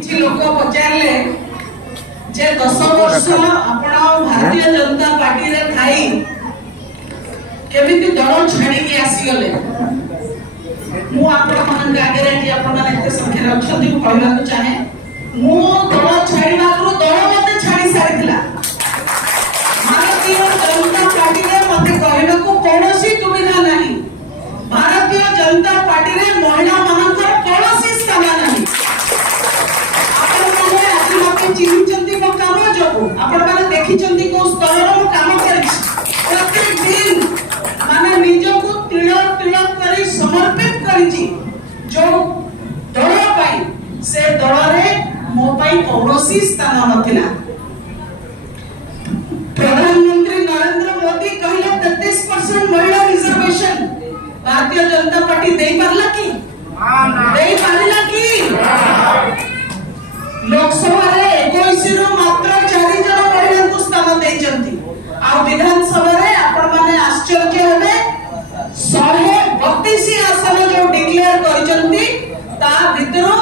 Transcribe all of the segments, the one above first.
लोक पचारे जे 10 वर्ष आपण भारतीय जनता पार्टी रे थाई केमिति दल छाड़ी के आसी गले मु आपण मन आगे रे कि आपण मन एते संख्या रखछथि मु कहला को चाहे मु दल छाड़ीबा को दल मते छाड़ी सारिथिला भारतीय जनता पार्टी रे मते कहला को कोनोसी सुविधा नाही भारतीय जनता पार्टी रे महिला मानकर कोनोसी स्थान नाही चिन्हिचंती को काम जको आपण माने देखिचंती को स्तर रो काम करी प्रत्येक दिन माने निज को तिलक तिलक करी समर्पित करिची जो दल पाई से दल रे मो पाई कौनसी स्थान नथिला प्रधानमंत्री नरेंद्र मोदी कहले 33% महिला रिजर्वेशन भारतीय जनता पार्टी देई पारला की देई पारला की लोकसभा रे 21 रो मात्र 4 जन महिला को स्थान देइचंती आ विधानसभा रे आपण माने आश्चर्य हेबे 132 आसन जो डिक्लेयर करिचंती ता भितरो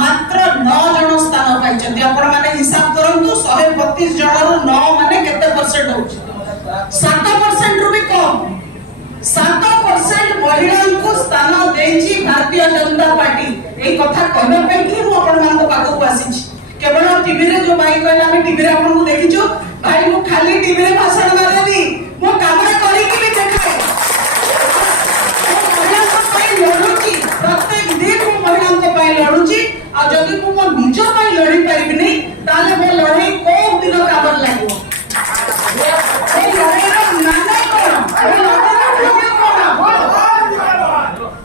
मात्र 9 जन स्थान पाइचंती आपण माने हिसाब करंतु 132 जन रो 9 माने केते परसेंट होची 7% रु भी कम 7% महिला को स्थान देची भारतीय जनता पार्टी ए कथा कहबा पे कि मु आपण मान को पाको आसी केवल टीवी रे जो भाई कहला हम टीवी रे आपण को देखिचो भाई मु खाली टीवी रे भाषण मारेनी मो काम रे